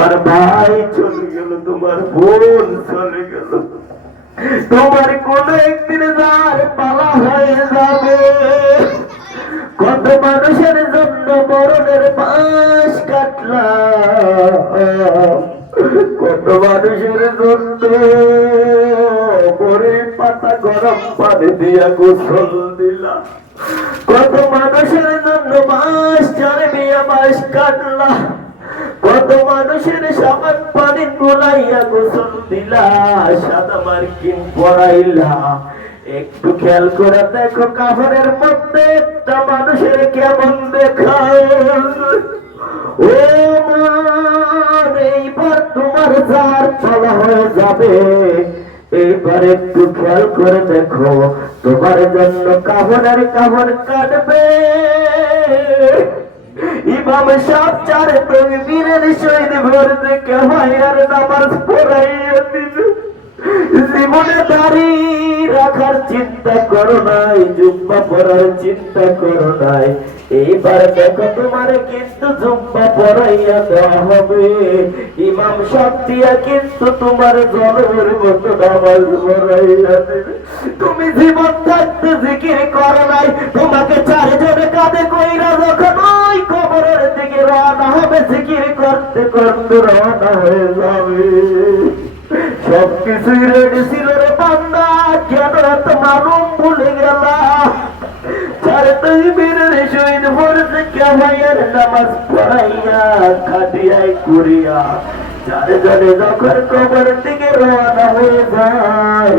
তোমার ভাই চলে গেল, তোমার বোন চলে গেল, তোমার কোন একদিন যার পালা হয়ে যাবে। কত মানুষের জন্য মরণের বাঁশ কাটলাম, কত মানুষের জন্য বড়ি পাতা গরম পানি দিয়া গোসল দিলাম, কত মানুষের জন্য বাঁশ চারমিয়া বাঁশ কাটলাম, কত মানুষের সাবান পানি গুলাইয়া গোসল দিলা, সাদা মার্কিন পরাইলা। একটু খেয়াল করে দেখো কাপড়ের মধ্যে একটা মানুষের কেমন দেখায়। ও মান, এইবার তোমার যার চলা হয়ে যাবে, এইবার একটু খেয়াল করে দেখো তোমার জন্য কাপড়ের কাপড় কাটবে। ইমাম সাহেব চার তকবীরের শহীদ ভোর থেকে ভাইয়ার নামাজ পড়াইয়া দিল। জীবনে দাড়ি রাখার চিন্তা করো নাই, জুব্বা পরার চিন্তা করো নাই, এইবার দেখো তোমার কিন্তু জুব্বা পরাইয়া দেওয়া হবে। ইমাম সাহেব দিয়া কিন্তু তোমার জনমের মতো নামাজ পড়াইয়া দেবে। তুমি জীবন থাকতে জিকির করো নাই, তোমাকে চারজনে কাঁধে কইরা যখন ওই কবরের দিকে রওনা হবে, জিকির করতে করতে রওনা হয়ে যাবে। সবকিছুই রেডি ছিল রে বান্দা, কেন এত মালুম ভুলে গেলা? চার তকবীরের শহীদ ভোর থেকে ভাইয়ের নামাজ পড়াইয়া খাটিয়াই করিয়া চারজনে যখন কবর দিকে রওনা হয়ে যায়,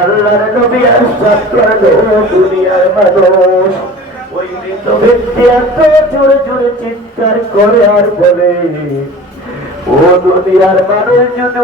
আল্লাহর নবী আরশাদ করলো, দুনিয়ার মানুষ ওই মৃত ব্যক্তি এত জোরে জোরে চিৎকার করে আর বলে, ও দুনিয়ার মানুষ যদি